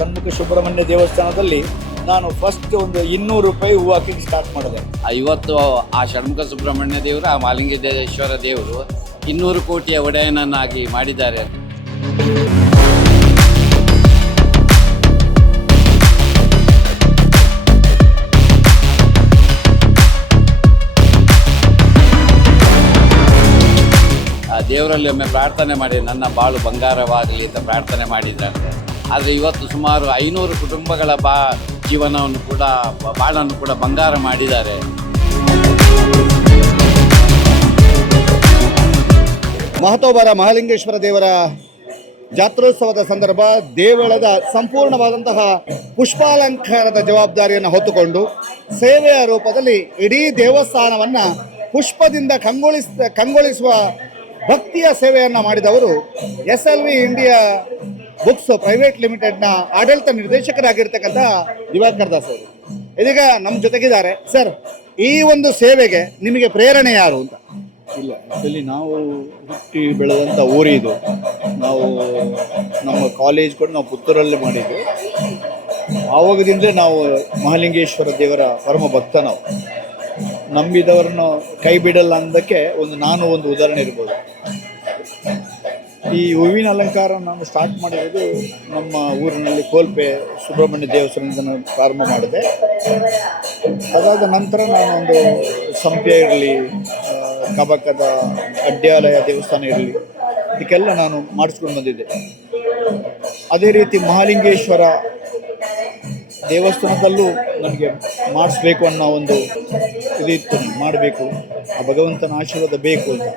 ಸನ್ಮುಖ ಸುಬ್ರಹ್ಮಣ್ಯ ದೇವಸ್ಥಾನದಲ್ಲಿ ನಾನು ಫಸ್ಟ್ ಒಂದು 200 ರೂಪಾಯಿ ಹೂವು ಹಾಕಿ ಸ್ಟಾರ್ಟ್ ಮಾಡಿದೆ. ಇವತ್ತು ಆ ಷಣ್ಮುಖ ಸುಬ್ರಹ್ಮಣ್ಯ ದೇವರು, ಆ ಮಾಲಿಂಗೇಶ್ವರ ದೇವರು 200 ಕೋಟಿಯ ಒಡೆಯನನ್ನಾಗಿ ಮಾಡಿದ್ದಾರೆ. ದೇವರಲ್ಲಿ ಒಮ್ಮೆ ಪ್ರಾರ್ಥನೆ ಮಾಡಿ ನನ್ನ ಬಾಳು ಬಂಗಾರವಾಗಲಿ ಅಂತ ಪ್ರಾರ್ಥನೆ ಮಾಡಿದ್ರಂತೆ. ಆದರೆ ಇವತ್ತು ಸುಮಾರು 500 ಕುಟುಂಬಗಳ ಜೀವನವನ್ನು ಕೂಡ ಬಾಳನ್ನು ಕೂಡ ಬಂಗಾರ ಮಾಡಿದ್ದಾರೆ. ಮಹತೋಬರ ಮಹಾಲಿಂಗೇಶ್ವರ ದೇವರ ಜಾತ್ರೋತ್ಸವದ ಸಂದರ್ಭ ದೇವಳದ ಸಂಪೂರ್ಣವಾದಂತಹ ಪುಷ್ಪಾಲಂಕಾರದ ಜವಾಬ್ದಾರಿಯನ್ನು ಹೊತ್ತುಕೊಂಡು ಸೇವೆಯ ರೂಪದಲ್ಲಿ ಇಡೀ ದೇವಸ್ಥಾನವನ್ನು ಪುಷ್ಪದಿಂದ ಕಂಗೊಳಿಸುವ ಭಕ್ತಿಯ ಸೇವೆಯನ್ನು ಮಾಡಿದವರು SLV ಇಂಡಿಯಾ ಬುಕ್ಸ್ ಪ್ರೈವೇಟ್ ಲಿಮಿಟೆಡ್ನ ಆಡಳಿತ ನಿರ್ದೇಶಕರಾಗಿರ್ತಕ್ಕಂಥ ದಿವಾಕರ್ ದಾಸ್ ಅವರು ಇದೀಗ ನಮ್ಮ ಜೊತೆಗಿದ್ದಾರೆ. ಸರ್, ಈ ಒಂದು ಸೇವೆಗೆ ನಿಮಗೆ ಪ್ರೇರಣೆ ಯಾರು ಅಂತ? ಇಲ್ಲ, ಆ್ಯಕ್ಚುಲಿ ನಾವು ಹುಟ್ಟಿ ಬೆಳೆದಂಥ ಊರಿದು. ನಾವು ನಮ್ಮ ಕಾಲೇಜ್ ಕೂಡ ನಾವು ಪುತ್ತೂರಲ್ಲೇ ಮಾಡಿದ್ದು. ಆವಾಗದಿಂದಲೇ ನಾವು ಮಹಾಲಿಂಗೇಶ್ವರ ದೇವರ ಪರಮ ಭಕ್ತ. ನಾವು ನಂಬಿದವರನ್ನು ಕೈ ಬಿಡಲ್ಲ ಅಂದಕ್ಕೆ ನಾನು ಒಂದು ಉದಾಹರಣೆ ಇರ್ಬೋದು. ಈ ಹೂವಿನ ಅಲಂಕಾರ ನಾನು ಸ್ಟಾರ್ಟ್ ಮಾಡಿರೋದು ನಮ್ಮ ಊರಿನಲ್ಲಿ ಕೋಲ್ಪೆ ಸುಬ್ರಹ್ಮಣ್ಯ ದೇವಸ್ಥಾನದಿಂದ ನಾನು ಪ್ರಾರಂಭ ಮಾಡಿದೆ. ಅದಾದ ನಂತರ ನಾನು ಒಂದು ಸಂಪೆ ಇರಲಿ, ಕಬಕದ ಅಡ್ಯಾಲಯ ದೇವಸ್ಥಾನ ಇರಲಿ, ಇದಕ್ಕೆಲ್ಲ ನಾನು ಮಾಡಿಸ್ಕೊಂಡು ಬಂದಿದ್ದೆ. ಅದೇ ರೀತಿ ಮಹಾಲಿಂಗೇಶ್ವರ ದೇವಸ್ಥಾನದಲ್ಲೂ ನನಗೆ ಮಾಡಿಸ್ಬೇಕು ಅನ್ನೋ ಒಂದು ಇದಿತ್ತು, ಮಾಡಬೇಕು, ಆ ಭಗವಂತನ ಆಶೀರ್ವಾದ ಬೇಕು ಅಂತ.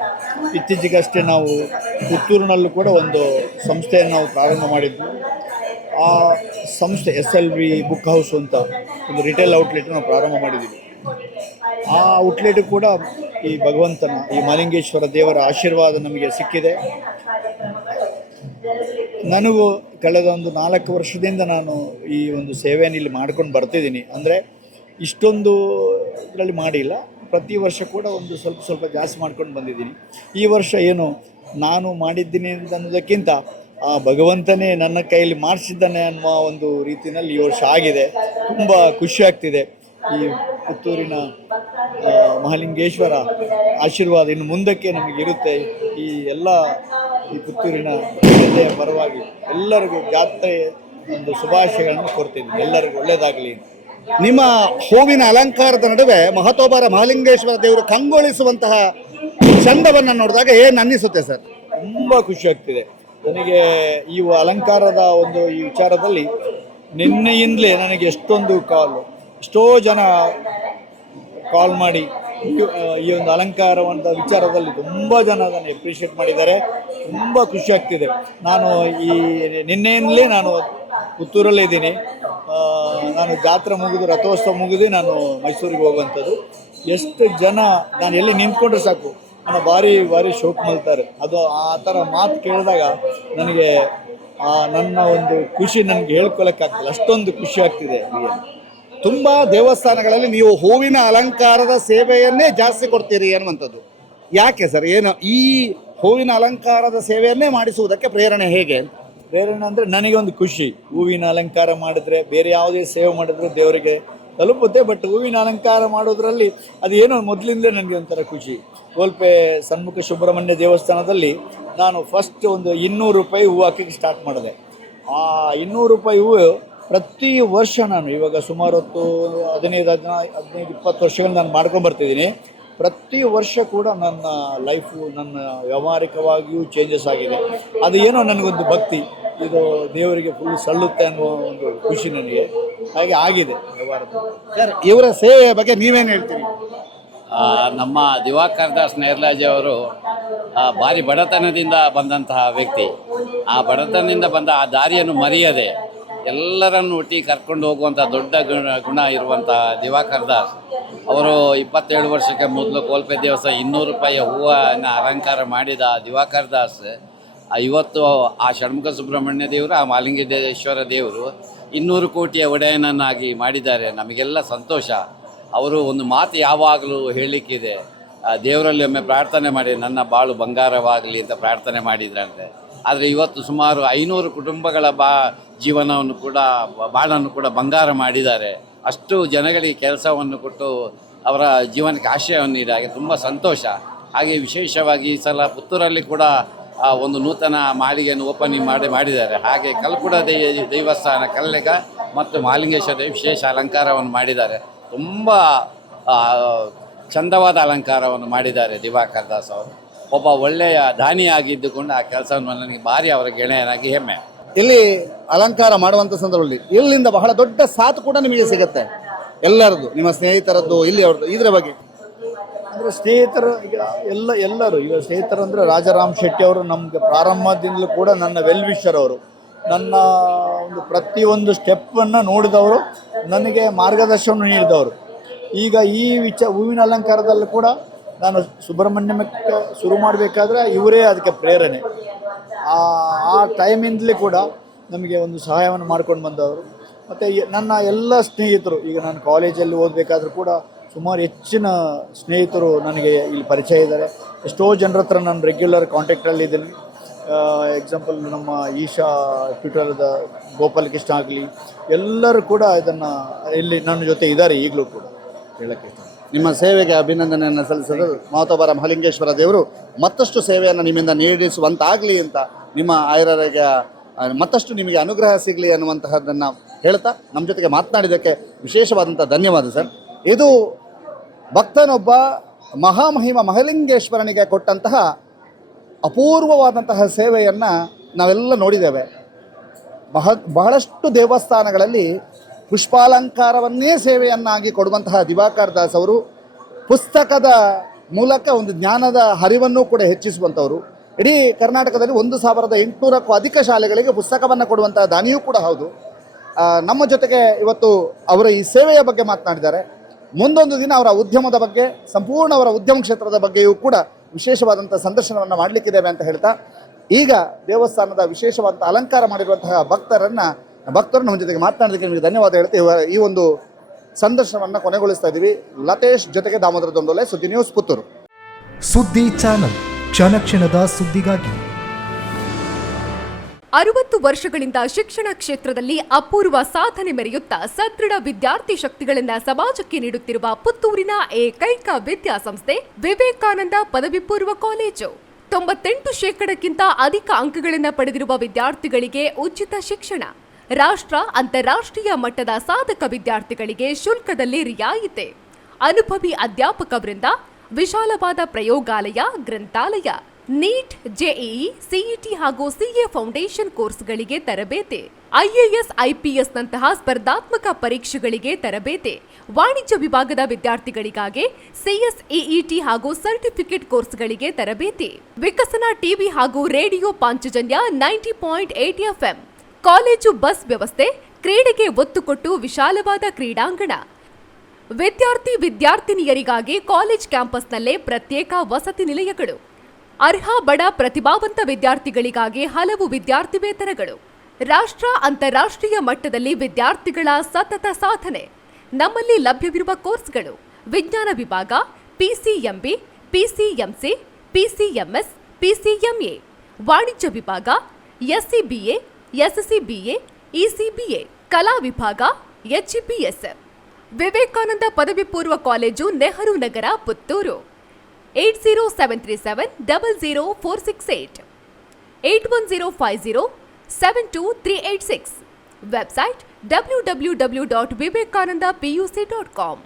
ಇತ್ತೀಚೆಗಷ್ಟೇ ನಾವು ಪುತ್ತೂರಿನಲ್ಲೂ ಕೂಡ ಒಂದು ಸಂಸ್ಥೆಯನ್ನು ನಾವು ಪ್ರಾರಂಭ ಮಾಡಿದ್ವಿ. ಆ ಸಂಸ್ಥೆ SLV ಬುಕ್ ಹೌಸ್ ಅಂತ ಒಂದು ರಿಟೇಲ್ ಔಟ್ಲೆಟ್ ನಾವು ಪ್ರಾರಂಭ ಮಾಡಿದ್ದೀವಿ. ಆ ಔಟ್ಲೆಟ್ ಕೂಡ ಈ ಭಗವಂತನ, ಈ ಮಹಾಲಿಂಗೇಶ್ವರ ದೇವರ ಆಶೀರ್ವಾದ ನಮಗೆ ಸಿಕ್ಕಿದೆ. ನನಗೂ ಕಳೆದ ಒಂದು 4 ವರ್ಷದಿಂದ ನಾನು ಈ ಒಂದು ಸೇವೆಯನ್ನು ಇಲ್ಲಿ ಮಾಡ್ಕೊಂಡು ಬರ್ತಿದ್ದೀನಿ. ಅಂದರೆ ಇಷ್ಟೊಂದು ಇದರಲ್ಲಿ ಮಾಡಿಲ್ಲ, ಪ್ರತಿ ವರ್ಷ ಕೂಡ ಒಂದು ಸ್ವಲ್ಪ ಜಾಸ್ತಿ ಮಾಡ್ಕೊಂಡು ಬಂದಿದ್ದೀನಿ. ಈ ವರ್ಷ ಏನು ನಾನು ಮಾಡಿದ್ದೀನಿ ಅನ್ನೋದಕ್ಕಿಂತ ಆ ಭಗವಂತನೇ ನನ್ನ ಕೈಯಲ್ಲಿ ಮಾಡಿಸಿದ್ದಾನೆ ಅನ್ನುವ ಒಂದು ರೀತಿಯಲ್ಲಿ ಈ ವರ್ಷ ಆಗಿದೆ. ತುಂಬ ಖುಷಿ ಆಗ್ತಿದೆ. ಈ ಪುತ್ತೂರಿನ ಮಹಾಲಿಂಗೇಶ್ವರ ಆಶೀರ್ವಾದ ಇನ್ನು ಮುಂದಕ್ಕೆ ನಮಗಿರುತ್ತೆ. ಈ ಎಲ್ಲ ಈ ಪುತ್ತೂರಿನ ಜನತೆಯ ಪರವಾಗಿ ಎಲ್ಲರಿಗೂ ಜಾತ್ರೆ ಒಂದು ಶುಭಾಶಯಗಳನ್ನು ಕೊಡ್ತೀನಿ. ಎಲ್ಲರಿಗೂ ಒಳ್ಳೆಯದಾಗಲಿ. ನಿಮ್ಮ ಹೂವಿನ ಅಲಂಕಾರದ ನಡುವೆ ಮಹತೋಬರ ಮಹಾಲಿಂಗೇಶ್ವರ ದೇವರು ಕಂಗೊಳಿಸುವಂತಹ ಚಂದವನ್ನು ನೋಡಿದಾಗ ಏನು ಅನ್ನಿಸುತ್ತೆ ಸರ್? ತುಂಬ ಖುಷಿ ಆಗ್ತಿದೆ ನನಗೆ. ಈ ಅಲಂಕಾರದ ಒಂದು ಈ ವಿಚಾರದಲ್ಲಿ ನಿನ್ನೆಯಿಂದಲೇ ನನಗೆ ಎಷ್ಟೋ ಜನ ಕಾಲ್ ಮಾಡಿ ಈ ಒಂದು ಅಲಂಕಾರವಂತ ವಿಚಾರದಲ್ಲಿ ತುಂಬ ಜನ ಅದನ್ನು ಎಪ್ರಿಷಿಯೇಟ್ ಮಾಡಿದ್ದಾರೆ. ತುಂಬ ಖುಷಿ ಆಗ್ತಿದೆ. ನಾನು ಈ ನಿನ್ನೆಯಿಂದಲೇ ನಾನು ಪುತ್ತೂರಲ್ಲೇ ಇದ್ದೀನಿ. ನಾನು ಜಾತ್ರೆ ಮುಗಿದು ರಥೋತ್ಸವ ಮುಗಿದು ನಾನು ಮೈಸೂರಿಗೆ ಹೋಗುವಂಥದ್ದು. ಎಷ್ಟು ಜನ ನಾನು ಎಲ್ಲಿ ನಿಂತ್ಕೊಂಡ್ರೆ ಸಾಕು ನನ್ನ ಭಾರಿ ಶೋಕ್ ಮಲ್ತಾರೆ. ಅದು ಆ ಥರ ಮಾತು ಕೇಳಿದಾಗ ನನಗೆ ನನ್ನ ಒಂದು ಖುಷಿ ನನಗೆ ಹೇಳ್ಕೊಳಕ್ಕಾಗ್ತಿಲ್ಲ, ಅಷ್ಟೊಂದು ಖುಷಿ ಆಗ್ತಿದೆ. ತುಂಬ ದೇವಸ್ಥಾನಗಳಲ್ಲಿ ನೀವು ಹೂವಿನ ಅಲಂಕಾರದ ಸೇವೆಯನ್ನೇ ಜಾಸ್ತಿ ಕೊಡ್ತೀರಿ ಅನ್ನುವಂಥದ್ದು ಯಾಕೆ ಸರ್? ಏನು ಈ ಹೂವಿನ ಅಲಂಕಾರದ ಸೇವೆಯನ್ನೇ ಮಾಡಿಸುವುದಕ್ಕೆ ಪ್ರೇರಣೆ ಹೇಗೆ? ಪ್ರೇರಣೆ ಅಂದರೆ ನನಗೆ ಒಂದು ಖುಷಿ. ಹೂವಿನ ಅಲಂಕಾರ ಮಾಡಿದ್ರೆ ಬೇರೆ ಯಾವುದೇ ಸೇವೆ ಮಾಡಿದ್ರು ದೇವರಿಗೆ ತಲುಪುತ್ತೆ. ಬಟ್ ಹೂವಿನ ಅಲಂಕಾರ ಮಾಡೋದ್ರಲ್ಲಿ ಅದು ಏನೋ ಮೊದಲಿಂದಲೇ ನನಗೆ ಒಂಥರ ಖುಷಿ. ಕೋಲ್ಪೆ ಸನ್ಮುಖ ಸುಬ್ರಹ್ಮಣ್ಯ ದೇವಸ್ಥಾನದಲ್ಲಿ ನಾನು ಫಸ್ಟ್ ಒಂದು 200 ರೂಪಾಯಿ ಹೂವು ಹಾಕಿ ಸ್ಟಾರ್ಟ್ ಮಾಡಿದೆ. ಆ 200 ರೂಪಾಯಿ ಹೂವು ಪ್ರತಿ ವರ್ಷ ನಾನು ಇವಾಗ ಸುಮಾರು 15-20 ವರ್ಷಗಳು ನಾನು ಮಾಡ್ಕೊಂಡ್ಬರ್ತಿದ್ದೀನಿ. ಪ್ರತಿ ವರ್ಷ ಕೂಡ ನನ್ನ ಲೈಫು, ನನ್ನ ವ್ಯಾವಹಾರಿಕವಾಗಿಯೂ ಚೇಂಜಸ್ ಆಗಿದೆ. ಅದು ಏನೋ ನನಗೊಂದು ಭಕ್ತಿ, ಇದು ದೇವರಿಗೆ ಫುಲ್ ಸಲ್ಲುತ್ತೆ ಅನ್ನೋ ಒಂದು ಖುಷಿ ನನಗೆ. ಹಾಗೆ ಆಗಿದೆ ವ್ಯವಹಾರದ. ಸರ್, ಇವರ ಸೇವೆಯ ಬಗ್ಗೆ ನೀವೇನು ಹೇಳ್ತೀರಿ? ನಮ್ಮ ದಿವಾಕರ್ ದಾಸ್ ನೇರ್ಲಾಜಿ ಅವರು ಭಾರಿ ಬಡತನದಿಂದ ಬಂದಂತಹ ವ್ಯಕ್ತಿ. ಆ ಬಡತನದಿಂದ ಬಂದ ಆ ದಾರಿಯನ್ನು ಮರೆಯದೆ ಎಲ್ಲರನ್ನು ಒಟ್ಟಿಗೆ ಕರ್ಕೊಂಡು ಹೋಗುವಂಥ ದೊಡ್ಡ ಗುಣ ಇರುವಂಥ ದಿವಾಕರ್ ದಾಸ್ ಅವರು 27 ವರ್ಷಕ್ಕೆ ಮೊದಲು ಕೋಲ್ಪೆ ದೇವಸ್ಥಾನ 200 ರೂಪಾಯಿಯ ಹೂವನ್ನು ಅಲಂಕಾರ ಮಾಡಿದ ದಿವಾಕರ್ ದಾಸ್ ಇವತ್ತು ಆ ಷಣ್ಮುಖ ಸುಬ್ರಹ್ಮಣ್ಯ ದೇವರು, ಆ ಮಾಲಿಂಗೇಶ್ವರ ದೇವರು 200 ಕೋಟಿಯ ಒಡೆಯನನ್ನಾಗಿ ಮಾಡಿದ್ದಾರೆ. ನಮಗೆಲ್ಲ ಸಂತೋಷ. ಅವರು ಒಂದು ಮಾತು ಯಾವಾಗಲೂ ಹೇಳಲಿಕ್ಕಿದೆ, ದೇವರಲ್ಲಿ ಒಮ್ಮೆ ಪ್ರಾರ್ಥನೆ ಮಾಡಿ ನನ್ನ ಬಾಳು ಬಂಗಾರವಾಗಲಿ ಅಂತ ಪ್ರಾರ್ಥನೆ ಮಾಡಿದ್ರಂತೆ. ಆದರೆ ಇವತ್ತು ಸುಮಾರು 500 ಕುಟುಂಬಗಳ ಜೀವನವನ್ನು ಕೂಡ ಬಾಳನ್ನು ಕೂಡ ಬಂಗಾರ ಮಾಡಿದ್ದಾರೆ. ಅಷ್ಟು ಜನಗಳಿಗೆ ಕೆಲಸವನ್ನು ಕೊಟ್ಟು ಅವರ ಜೀವನಕ್ಕೆ ಆಶ್ರಯವನ್ನು ನೀಡಿ ತುಂಬ ಸಂತೋಷ. ಹಾಗೆ ವಿಶೇಷವಾಗಿ ಈ ಸಲ ಪುತ್ತೂರಲ್ಲಿ ಕೂಡ ಒಂದು ನೂತನ ಮಾಳಿಗೆಯನ್ನು ಓಪನಿಂಗ್ ಮಾಡಿದ್ದಾರೆ. ಹಾಗೆ ಕಲ್ಕುಡ ದೇವಸ್ಥಾನ ಕಲ್ಲೆಗ ಮತ್ತು ಮಹಾಲಿಂಗೇಶ್ವರ ದೇವಿ ವಿಶೇಷ ಅಲಂಕಾರವನ್ನು ಮಾಡಿದ್ದಾರೆ. ತುಂಬ ಚಂದವಾದ ಅಲಂಕಾರವನ್ನು ಮಾಡಿದ್ದಾರೆ ದಿವಾಕರ್ ದಾಸ್ ಅವರು. ಒಬ್ಬ ಒಳ್ಳೆಯ ದಾನಿಯಾಗಿದ್ದುಕೊಂಡು ಆ ಕೆಲಸವನ್ನು ನನಗೆ ಭಾರಿ ಅವರ ಗೆಳೆಯನಾಗಿ ಹೆಮ್ಮೆ. ಇಲ್ಲಿ ಅಲಂಕಾರ ಮಾಡುವಂಥ ಸಂದರ್ಭದಲ್ಲಿ ಇಲ್ಲಿಂದ ಬಹಳ ದೊಡ್ಡ ಸಾಥ್ ಕೂಡ ನಿಮಗೆ ಸಿಗುತ್ತೆ, ಎಲ್ಲರದ್ದು, ನಿಮ್ಮ ಸ್ನೇಹಿತರದ್ದು, ಇಲ್ಲಿ ಅವ್ರದ್ದು, ಇದರ ಬಗ್ಗೆ ಅಂದರೆ ಸ್ನೇಹಿತರು ಈಗ ಎಲ್ಲರೂ ಈಗ ಸ್ನೇಹಿತರು ಅಂದರೆ ರಾಜಾರಾಮ್ ಶೆಟ್ಟಿ ಅವರು ನಮಗೆ ಪ್ರಾರಂಭದಿಂದಲೂ ಕೂಡ ನನ್ನ ವೆಲ್ ವಿಷರ್ ಅವರು, ನನ್ನ ಒಂದು ಪ್ರತಿಯೊಂದು ಸ್ಟೆಪ್ಪನ್ನು ನೋಡಿದವರು, ನನಗೆ ಮಾರ್ಗದರ್ಶನ ನೀಡಿದವರು. ಈಗ ಈ ಹೂವಿನ ಅಲಂಕಾರದಲ್ಲೂ ಕೂಡ ನಾನು ಸುಬ್ರಹ್ಮಣ್ಯಕ್ಕೆ ಶುರು ಮಾಡಬೇಕಾದ್ರೆ ಇವರೇ ಅದಕ್ಕೆ ಪ್ರೇರಣೆ. ಆ ಟೈಮಿಂದಲೇ ಕೂಡ ನಮಗೆ ಒಂದು ಸಹಾಯವನ್ನು ಮಾಡ್ಕೊಂಡು ಬಂದವರು. ಮತ್ತು ನನ್ನ ಎಲ್ಲ ಸ್ನೇಹಿತರು, ಈಗ ನಾನು ಕಾಲೇಜಲ್ಲಿ ಓದಬೇಕಾದ್ರೂ ಕೂಡ ಸುಮಾರು ಹೆಚ್ಚಿನ ಸ್ನೇಹಿತರು ನನಗೆ ಇಲ್ಲಿ ಪರಿಚಯ ಇದ್ದಾರೆ. ಎಷ್ಟೋ ಜನರ ಹತ್ರ ನಾನು ರೆಗ್ಯುಲರ್ ಕಾಂಟ್ಯಾಕ್ಟಲ್ಲಿದ್ದೀನಿ. ಎಕ್ಸಾಂಪಲ್ ನಮ್ಮ ಈಶಾ ಟ್ವಿಟರ್ದ ಗೋಪಾಲಕೃಷ್ಣ ಆಗಲಿ, ಎಲ್ಲರೂ ಕೂಡ ಇದನ್ನು ಇಲ್ಲಿ ನನ್ನ ಜೊತೆ ಇದ್ದಾರೆ ಈಗಲೂ ಕೂಡ. ಹೇಳೋಕ್ಕೆ ನಿಮ್ಮ ಸೇವೆಗೆ ಅಭಿನಂದನೆಯನ್ನು ಸಲ್ಲಿಸಲು ಮಹತೋಬರ ಮಹಾಲಿಂಗೇಶ್ವರ ದೇವರು ಮತ್ತಷ್ಟು ಸೇವೆಯನ್ನು ನಿಮ್ಮಿಂದ ನೀಡಿಸುವಂತಾಗಲಿ ಅಂತ, ನಿಮ್ಮ ಆಯುರ್ವೇದ ಮತ್ತಷ್ಟು ನಿಮಗೆ ಅನುಗ್ರಹ ಸಿಗಲಿ ಅನ್ನುವಂತಹದ್ದನ್ನು ಹೇಳ್ತಾ ನಮ್ಮ ಜೊತೆಗೆ ಮಾತನಾಡಿದ್ದಕ್ಕೆ ವಿಶೇಷವಾದಂಥ ಧನ್ಯವಾದ ಸರ್. ಇದು ಭಕ್ತನೊಬ್ಬ ಮಹಾಮಹಿಮ ಮಹಾಲಿಂಗೇಶ್ವರನಿಗೆ ಕೊಟ್ಟಂತಹ ಅಪೂರ್ವವಾದಂತಹ ಸೇವೆಯನ್ನು ನಾವೆಲ್ಲ ನೋಡಿದ್ದೇವೆ. ಬಹಳಷ್ಟು ದೇವಸ್ಥಾನಗಳಲ್ಲಿ ಪುಷ್ಪಾಲಂಕಾರವನ್ನೇ ಸೇವೆಯನ್ನಾಗಿ ಕೊಡುವಂತಹ ದಿವಾಕರ್ ದಾಸ್ ಅವರು ಪುಸ್ತಕದ ಮೂಲಕ ಒಂದು ಜ್ಞಾನದ ಹರಿವನ್ನು ಕೂಡ ಹೆಚ್ಚಿಸುವಂಥವರು. ಇಡೀ ಕರ್ನಾಟಕದಲ್ಲಿ 1800ಕ್ಕೂ ಅಧಿಕ ಶಾಲೆಗಳಿಗೆ ಪುಸ್ತಕವನ್ನು ಕೊಡುವಂತಹ ದಾನಿಯೂ ಕೂಡ ಹೌದು. ನಮ್ಮ ಜೊತೆಗೆ ಇವತ್ತು ಅವರ ಈ ಸೇವೆಯ ಬಗ್ಗೆ ಮಾತನಾಡಿದ್ದಾರೆ. ಮುಂದೊಂದು ದಿನ ಅವರ ಉದ್ಯಮದ ಬಗ್ಗೆ, ಸಂಪೂರ್ಣ ಅವರ ಉದ್ಯಮ ಕ್ಷೇತ್ರದ ಬಗ್ಗೆಯೂ ಕೂಡ ವಿಶೇಷವಾದಂಥ ಸಂದರ್ಶನವನ್ನು ಮಾಡಲಿಕ್ಕಿದ್ದೇವೆ ಅಂತ ಹೇಳ್ತಾ, ಈಗ ದೇವಸ್ಥಾನದ ವಿಶೇಷವಾದಂಥ ಅಲಂಕಾರ ಮಾಡಿರುವಂತಹ ಭಕ್ತರು ನಮ್ಮ ಜೊತೆಗೆ ಮಾತನಾಡೋದಕ್ಕೆ ನಿಮಗೆ ಧನ್ಯವಾದ ಹೇಳ್ತಾ ಈ ಒಂದು ಸಂದರ್ಶನವನ್ನು ಕೊನೆಗೊಳಿಸ್ತಾ ಇದ್ದೀವಿ. ಲತೇಶ್ ಜೊತೆಗೆ ದಾಮೋದರ ದೊಂಡೋಲೆ, ಸುದ್ದಿ ನ್ಯೂಸ್, ಪುತ್ತೂರು. ಸುದ್ದಿ ಚಾನಲ್, ಕ್ಷಣ ಕ್ಷಣದ ಸುದ್ದಿಗಾಗಿ. 60 ವರ್ಷಗಳಿಂದ ಶಿಕ್ಷಣ ಕ್ಷೇತ್ರದಲ್ಲಿ ಅಪೂರ್ವ ಸಾಧನೆ ಮೆರೆಯುತ್ತಾ ಸದೃಢ ವಿದ್ಯಾರ್ಥಿ ಶಕ್ತಿಗಳನ್ನು ಸಮಾಜಕ್ಕೆ ನೀಡುತ್ತಿರುವ ಪುತ್ತೂರಿನ ಏಕೈಕ ವಿದ್ಯಾಸಂಸ್ಥೆ ವಿವೇಕಾನಂದ ಪದವಿ ಪೂರ್ವ ಕಾಲೇಜು. 98% ಅಧಿಕ ಅಂಕಗಳನ್ನು ಪಡೆದಿರುವ ವಿದ್ಯಾರ್ಥಿಗಳಿಗೆ ಉಚಿತ ಶಿಕ್ಷಣ, ರಾಷ್ಟ್ರ ಅಂತಾರಾಷ್ಟ್ರೀಯ ಮಟ್ಟದ ಸಾಧಕ ವಿದ್ಯಾರ್ಥಿಗಳಿಗೆ ಶುಲ್ಕದಲ್ಲಿ ರಿಯಾಯಿತಿ, ಅನುಭವಿ ಅಧ್ಯಾಪಕ ವೃಂದ, ವಿಶಾಲವಾದ ಪ್ರಯೋಗಾಲಯ, ಗ್ರಂಥಾಲಯ, ನೀಟ್, ಜೆಇಇ, ಸಿಇಟಿ ಹಾಗೂ ಸಿಎ ಫೌಂಡೇಶನ್ ಕೋರ್ಸ್ಗಳಿಗೆ ತರಬೇತಿ, ಐಎಎಸ್, ಐಪಿಎಸ್ ನಂತಹ ಸ್ಪರ್ಧಾತ್ಮಕ ಪರೀಕ್ಷೆಗಳಿಗೆ ತರಬೇತಿ, ವಾಣಿಜ್ಯ ವಿಭಾಗದ ವಿದ್ಯಾರ್ಥಿಗಳಿಗಾಗಿ ಸಿಎಸ್ಇಇಟಿ ಹಾಗೂ ಸರ್ಟಿಫಿಕೇಟ್ ಕೋರ್ಸ್ಗಳಿಗೆ ತರಬೇತಿ, ವಿಕಸನ ಟಿವಿ ಹಾಗೂ radio Panchajanya 90.8 FM, college bus ವ್ಯವಸ್ಥೆ, ಕ್ರೀಡೆಗೆ ಒತ್ತು ಕೊಟ್ಟು ವಿಶಾಲವಾದ ಕ್ರೀಡಾಂಗಣ, ವಿದ್ಯಾರ್ಥಿನಿಯರಿಗಾಗಿ ಕಾಲೇಜ್ ಕ್ಯಾಂಪಸ್ನಲ್ಲೇ ಪ್ರತ್ಯೇಕ ವಸತಿ ನಿಲಯಗಳು, ಅರ್ಹ ಬಡ ಪ್ರತಿಭಾವಂತ ವಿದ್ಯಾರ್ಥಿಗಳಿಗಾಗಿ ಹಲವು ವಿದ್ಯಾರ್ಥಿ ವೇತನಗಳು, ರಾಷ್ಟ್ರ ಅಂತಾರಾಷ್ಟ್ರೀಯ ಮಟ್ಟದಲ್ಲಿ ವಿದ್ಯಾರ್ಥಿಗಳ ಸತತ ಸಾಧನೆ. ನಮ್ಮಲ್ಲಿ ಲಭ್ಯವಿರುವ ಕೋರ್ಸ್ಗಳು: ವಿಜ್ಞಾನ ವಿಭಾಗ, ಪಿಸಿಎಂಬಿ, ಪಿಸಿಎಂಸಿ, ಪಿಸಿಎಂಎಸ್, ಪಿಸಿಎಂಎ, ವಾಣಿಜ್ಯ ವಿಭಾಗ, ಎಸ್ಸಿಬಿಎ, ಎಸ್ಸಿಬಿಎ, ಇಸಿಬಿಎ, ಕಲಾ ವಿಭಾಗ, ಎಚ್ಇಪಿಎಸ್. ವಿವೇಕಾನಂದ ಪದವಿ ಪೂರ್ವ college, Nehru Nagar, Puttur. 80737 00468 81050 72386. Website www.vivekanandapuc.com.